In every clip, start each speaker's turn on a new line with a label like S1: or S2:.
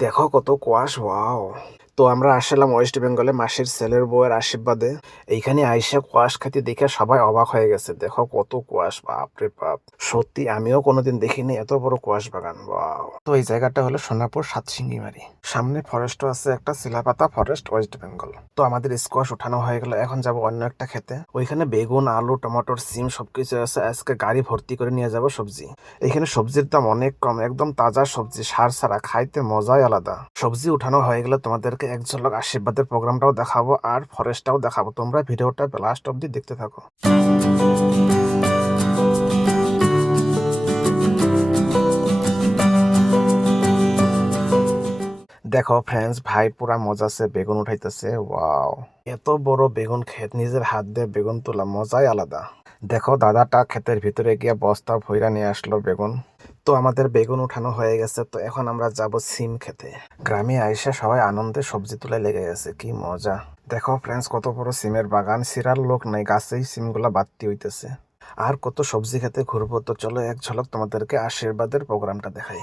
S1: দেখো কত কুয়াশ ওয়াও। তো আমরা আসলাম ওয়েস্ট বেঙ্গলে মাসির ছেলের বউয়ের আশীর্বাদে। এইখানে আইসা কুয়াশ খাতি দেখে সবাই অবাক হয়ে গেছে। দেখো কত কুয়াশ, বাপ রে বাপ। সত্যি আমিও কোনোদিন দেখিনি এত বড় কুয়াশ বাগান, ওয়াও। তো এই জায়গাটা হলো সোনাপুর সাতসিঙ্গিমারি সামনে ফরেস্টও আছে একটা শিলাপাতা ফরেস্ট ওয়েস্ট বেঙ্গল তো আমাদের স্কোয়াশ উঠানো হয়ে গেল, এখন যাব অন্য একটা খেতে। ওইখানে বেগুন, আলু, টমেটোর সিম সবকিছু আছে, আজকে গাড়ি ভর্তি করে নিয়ে যাব সবজি। এখানে সবজির দাম অনেক কম, একদম তাজা সবজি, সার ছাড়া খাইতে মজাই আলাদা। সবজি উঠানো হয়ে গেলে তোমাদেরকে এক ঝলক আশীর্বাদের প্রোগ্রামটাও দেখাবো আর ফরেস্টটাও দেখাবো। তোমরা ভিডিওটা লাস্ট অব্দি দেখতে থাকো। দেখো ফ্রেন্ডস ভাই পুরা মজাছে বেগুন উঠাইতেছে ওয়াও এত বড় বেগুন ক্ষেত, নিজের হাত দিয়ে বেগুন তোলা, মজাই আলাদা। দেখো দাদাটা ক্ষেতের ভিতরে গিয়ে বস্তা ভইরা নিয়ে আসলো বেগুন। তো আমাদের বেগুন উঠানো হয়ে গেছে, তো এখন আমরা যাব সিম খেতে। গ্রামে আইসা সবাই আনন্দে সবজি তুলে লেগে গেছে, কি মজা। দেখো ফ্রেন্ডস কত বড় সিমের বাগান সিরার লোক নাই, গাছেই সিমগুলা বাড়তি হইতেছে। আর কত সবজি খেতে ঘুরবো, তো চলো এক ঝলক তোমাদেরকে আশীর্বাদের প্রোগ্রামটা দেখাই।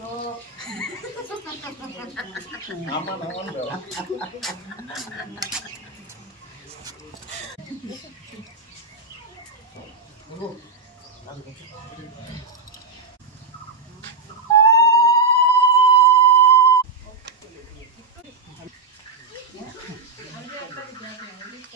S2: Oh, I'm going to go.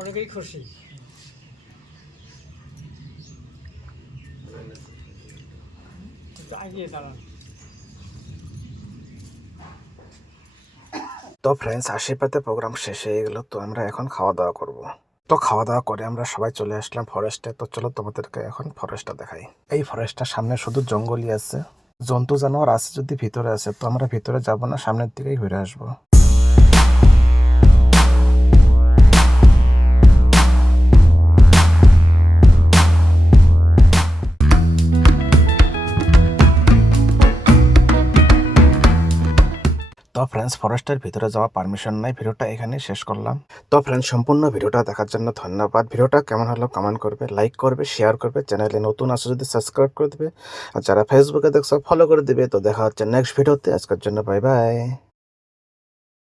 S2: অনেকেই খুশি।
S1: তো ফ্রেন্ডস আশীর্বাদে প্রোগ্রাম শেষ হয়ে গেল, তো আমরা এখন খাওয়া দাওয়া করব। তো খাওয়া দাওয়া করে আমরা সবাই চলে আসলাম ফরেস্টে তো চলো তোমাদেরকে এখন ফরেস্টটা দেখাই। এই ফরেস্টটার সামনে শুধু জঙ্গলই আছে। জন্তু, জানোয়ার আছে যদি ভিতরে আছে, তো আমরা ভিতরে যাব না, সামনের দিকেই ঘুরে আসব। ফ্রেন্ডস ফরেস্টের ভিতরে যাওয়া পারমিশন নাই, ভিডিওটা এখানে শেষ করলাম। তো ফ্রেন্ডস সম্পূর্ণ ভিডিওটা দেখার জন্য ধন্যবাদ। ভিডিওটা কেমন হলো কমেন্ট করবে লাইক করবে শেয়ার করবে চ্যানেলে নতুন আসো যদি সাবস্ক্রাইব করে দেবে। আর যারা ফেসবুকে দেখছ ফলো করে দেবে। তো দেখা হচ্ছে নেক্সট ভিডিওতে আজকের জন্য বাই বাই